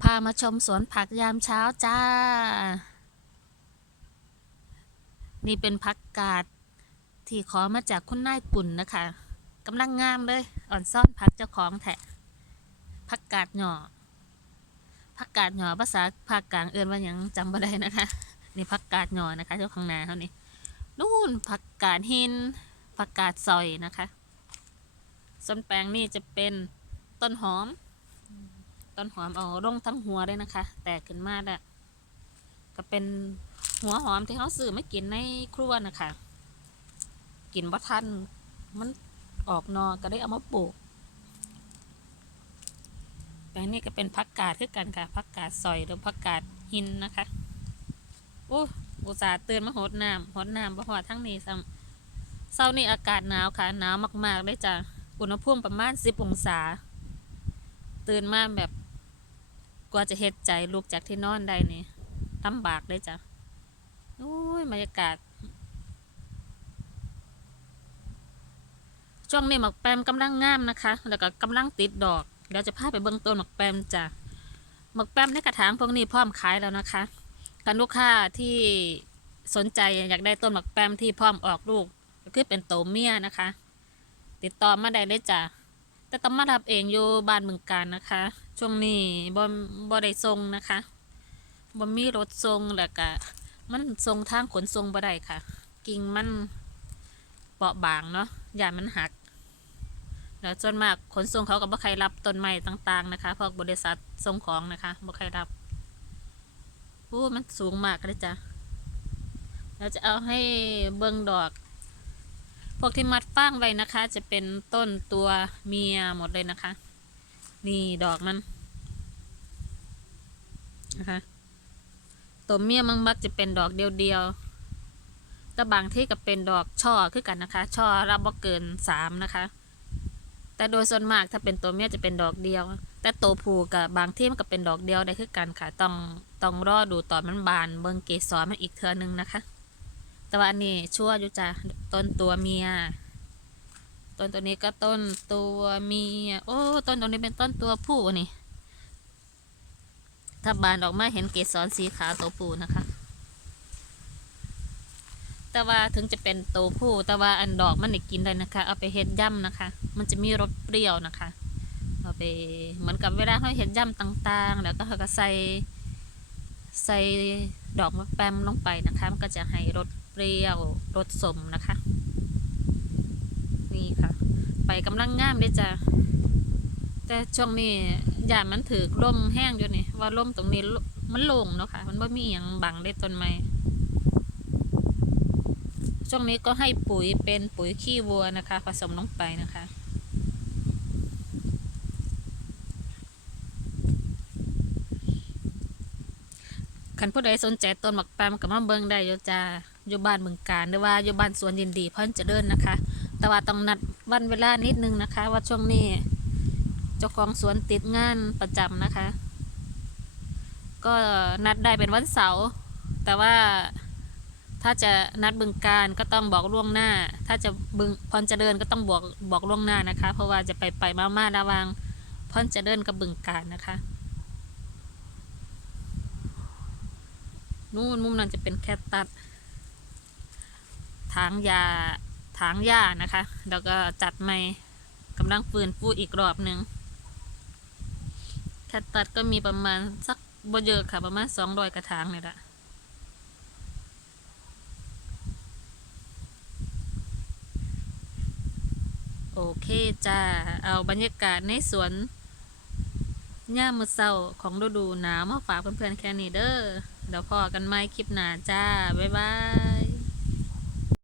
พามาชมสวนผักยามเช้าจ้า นี่เป็นผักกาดที่ขอมาจากคุณนายปุ่นนะคะกำลังงามเลย อ่อนซ่อนผักเจ้าของแทะผักกาดหน่อผักกาดหน่อภาษาภาคกลางเอื่นว่าหยังจำไม่ได้นะคะ นี่ผักกาดหน่อนะคะเจ้าของนาเขานี่นู่นผักกาดหินผักกาดซอยนะคะ ส่วนแปลงนี่จะเป็นต้นหอม ต้นหอมเอาลงทั้งหัวเลยนะคะ แตกขึ้นมาแล้วก็เป็นหัวหอมที่เขาซื้อไม่กินในครัวนะคะกินบ่ทันมันออกนอก็ได้เอามาปลูกแปลงนี้ก็เป็นผักกาดคือกันค่ะผักกาดซอยหรือผักกาดหินนะคะโอ้อุตส่าห์ตื่นมาหดน้ำหดน้ำบ่หอดทั้งนี้ซ้ำเช้านี้อากาศหนาวค่ะหนาวมากๆเลยจ้ะ อุณหภูมิประมาณสิบองศา ตื่นมาแบบกว่าจะเฮ็ดใจลูกจากที่นอนได้นี่ลำบากเลยจ้ะโอ้ยบรรยากาศช่วงนี้หมักแปมกำลังงามนะคะ แล้วก็กำลังติดดอก เดี๋ยวจะพาไปเบิ่งต้นหมักแปมจ้ะหมักแปมในกระถางพวกนี้พร้อมขายแล้วนะคะกันลูกค้าที่สนใจอยากได้ต้นหมักแปมที่พร้อมออกลูกก็คือเป็นโตเมียนะคะ ติดต่อมาได้เลยจ้ะแต่ต้องมารับเองอยู่บ้านเมืองการนะคะ ช่วงนี้บ่บ่ได้ส่งนะคะบ่มีรถส่งแล้วก็มันส่งทางขนส่งบ่ได้ค่ะ กิ่งมันเปราะบางเนาะอย่ามันหักแล้วส่วนมากขนส่งเขาก็บ่ใครรับต้นไม้ต่าง ๆ นะคะพวกบริษัทส่งของนะคะบ่ใครรับโอ้มันสูงมากเลยจ้ะเราจะเอาให้เบิ่งดอก พวกที่มัดฟางไว้นะคะ จะเป็นต้นตัวเมียหมดเลยนะคะ นี่ดอกมันนะคะตัวเมียมังมักจะเป็นดอกเดียวๆแต่บางที่ก็เป็นดอกช่อคือกันนะคะ ช่อรับบ่เกินสามนะคะ แต่โดยส่วนมากถ้าเป็นตัวเมียจะเป็นดอกเดียว แต่ตัวผู้กับบางที่มันก็เป็นดอกเดียวได้คือกันค่ะ ต้องต้องรอดูตอนมันบานเบิ่งเกสรมันอีกเทือนึงนะคะ แต่ว่าอันนี้ชั่วอยู่จ้ะต้นตัวเมีย ต้นตัวนี้ก็ต้นตัวเมีย โอ้ ต้นตัวนี้เป็นต้นตัวผู้นี่ ถ้าบานออกมาเห็นเกสรสีขาวตัวผู้นะคะ แต่ว่าถึงจะเป็นตัวผู้ แต่ว่าอันดอกมันนี่กินได้นะคะ เอาไปเฮ็ดย่ำนะคะ มันจะมีรสเปรี้ยวนะคะ เอาไปเหมือนกับเวลาเขาเฮ็ดย่ำต่างๆ แล้วก็เขาก็ใส่ ใส่ดอกมะแปมลงไปนะคะ มันก็จะให้รสเปรี้ยวรสสมนะคะ นี่ค่ะ ไปกำลังงามเลยจ้ะแต่ช่วงนี้อย่ามันถือร่มแห้งอยู่นี่ว่าร่มตรงนี้มันโล่งเนาะค่ะ มันไม่มีอย่างบังได้ต้นไม้ช่วงนี้ก็ให้ปุ๋ยเป็นปุ๋ยขี้วัวนะคะ ผสมลงไปนะคะ คันผู้ใดสนใจต้นหมักแปมก็มาเบิงได้อยู่จ้าอยู่บ้านเมืองการหรือว่าอยู่บ้านสวนยินดีเพิ่นจะเดินนะคะ แต่ว่าต้องนัดวันเวลานิดนึงนะคะ ว่าช่วงนี้เจ้าของสวนติดงานประจำนะคะ ก็นัดได้เป็นวันเสาร์แต่ว่าถ้าจะนัดบึงการก็ต้องบอกล่วงหน้า ถ้าจะบึงพรจะเดินก็ต้องบอกบอกล่วงหน้านะคะ เพราะว่าจะไปไปมามาระวังพรจะเดินกับบึงการนะคะ นู่นมุมนั้นจะเป็นแคตตัสถางยาถางหญ้านะคะ แล้วก็จัดใหม่กำลังฟื้นฟูอีกรอบหนึ่งแคตตัสก็มีประมาณสักบ่เยอะค่ะ ประมาณสองร้อยกระถางเลยละโอเคจ้า เอาบรรยากาศในสวน ย่ามมือเศร้าของฤดูหนาวมาฝากเพื่อนๆแค่นี้เด้อเดี๋ยวพอกันไหมคลิปหน้าจ้า บ๊ายบาย